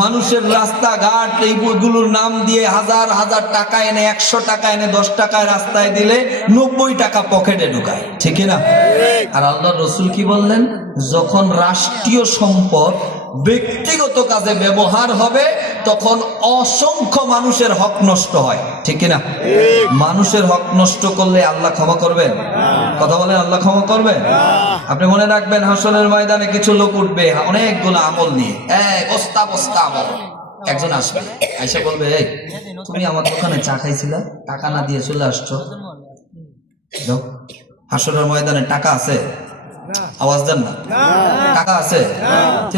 মানুষের রাস্তাঘাট এইগুলোর নাম দিয়ে হাজার হাজার টাকা এনে 100 টাকা এনে 10 টাকায় রাস্তায় দিলে 90 টাকা পকেটে ঢুকায়, ঠিক না? আর আল্লাহর রাসূল কি বললেন? যখন রাষ্ট্রীয় সম্পদ ব্যক্তিগত কাজে ব্যবহার হবে তখন অসংখ্য মানুষের হক নষ্ট হয়, ঠিক না? মানুষের হক নষ্ট করলে আল্লাহ ক্ষমা করবেন? কথা বলেন, আল্লাহ ক্ষমা করবেন? আপনি মনে রাখবেন, হাসরের ময়দানে কিছু লোক উঠবে অনেকগুলো আমল নিয়ে, বস্তা বস্তা আমল। একজন আসবে, আইসা বলবে, এই তুমি আমার দোকানে চা খাইছিলা, টাকা না দিয়ে চলে আসছো, দাও। হাসরের ময়দানে টাকা আছে? আওয়াজ দেন না। টাকা আছে?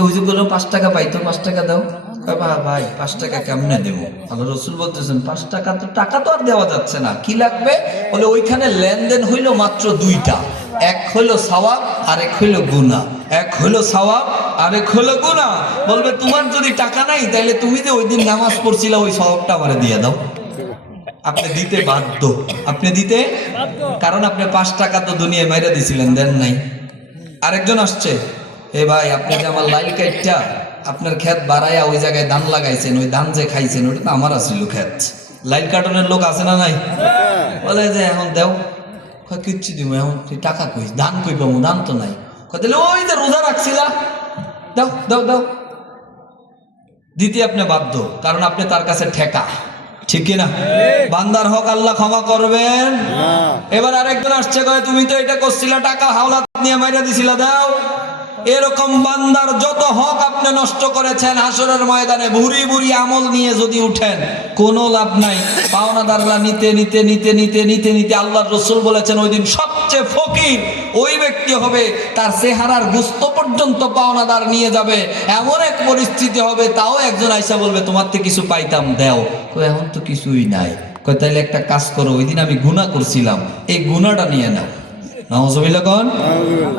হুজুর বললো 5 টাকা পাই, তো 5 টাকা দাও। ভাই 5 টাকা কেমনে দেবো? আল্লাহ রাসূল বলতেছেন 5 টাকা তো টাকা তো আর দেওয়া যাচ্ছে না, কি লাগবে? বলে ওইখানে লেনদেন হইল মাত্র 2টা, এক হইল সওয়াব আর এক হইল গুনাহ। এক হইলো সওয়াব আর এক হইলো গুনাহ। বলবে তোমার যদি টাকা নাই তাহলে তুমি যে ওই দিন নামাজ পড়ছিলে ওই সওয়াবটা আমারে দিয়ে দাও। আপনি দিতে বাধ্য, আপনি দিতে, কারণ আপনি 5 টাকা তো দুনিয়ায় মাইরা দিছিলেন, দেন নাই। আরেকজন আসছে, এ ভাই আপনি যে আমার লাইল কাইটটা আপনার ক্ষেত বাড়াইয়া ওই জায়গায় ধান লাগাইছেন, ওই ধান যে খাইছেন ওটা তো আমার আসছিল ক্ষেত। লাইল কাটনের লোক আছে না নাই? বলে যে এখন দেও, কিচ্ছু দিব, এখন তুই টাকা কই, ধান কই পাবো, ধান তো নাই। তাহলে ওই যে রোজা রাখছিলা, দাও দাও দাও। দিতে আপনি বাধ্য, কারণ আপনি তার কাছে ঠেকা, ঠিক না? বান্দার হক আল্লাহ ক্ষমা করবেন? এবার আরেকজন আসছে, কয় তুমি তো এটা করছিলা, টাকা হাওলাত নিয়ে মাইরা দিছিলা, দাও। এরকম বান্দার যত হক আপনি নষ্ট করেছেন হাসরের ময়দানে ভুরি ভুরি আমল নিয়ে যদি উঠেন কোনো লাভ নাই। পাওনাদাররা নিতে নিতে নিতে নিতে নিতে নিতে আল্লাহর রাসূল বলেছেন ওই দিন সবচেয়ে ফকির ওই ব্যক্তি হবে, তার চেহারার গোস্ত পর্যন্ত পাওনাদার নিয়ে যাবে, এমন এক পরিস্থিতি হবে। তাও একজন আইসা বলবে তোমার থেকে কিছু পাইতাম, দাও। কই এখন তো কিছুই নাই। কই তাইলে একটা কাজ করো, ওই দিন আমি গুনাহ করছিলাম, এই গুনাহটা নিয়ে নাও। নাউজুবিল্লাহ কোন?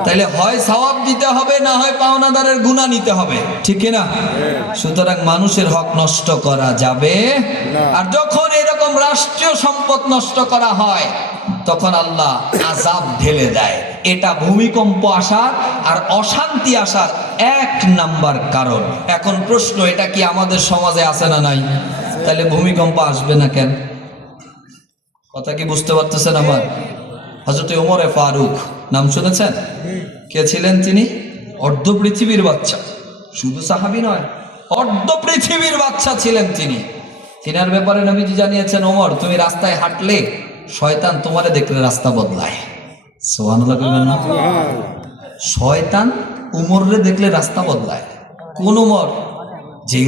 তাইলে হয় সওয়াব দিতে হবে, না হয় পাওনাদারের গুনাহ নিতে হবে, ঠিক না? সুতরাং মানুষের হক নষ্ট করা যাবে না। আর যখন এরকম রাষ্ট্রীয় সম্পদ নষ্ট করা হয় তখন আল্লাহ আযাব ঢেলে দেয়। এটা ভূমিকম্প আসার আর অশান্তি আসার 1 নাম্বার কারণ। এখন প্রশ্ন, এটা কি আমাদের সমাজে আছে না নাই? তাহলে ভূমিকম্প আসবে না কেন? কথা কি বুঝতে পারতেছেন আমার? হযরত ওমর ফারুক নাম শুনেছেন? কে ছিলেন তিনি? অর্ধ পৃথিবীর বাচ্চা, শুধু সাহাবী নয়, অর্ধ পৃথিবীর বাচ্চা ছিলেন তিনি। তিনার ব্যাপারে নবীজি জানিয়েছেন, ওমর তুমি রাস্তায় হাঁটলে শয়তান তোমারে দেখলে রাস্তা বদলায়। সুবহানাল্লাহ বলবেন না? শয়তান উমরে দেখলে রাস্তা বদলায়। কোন উমর? যে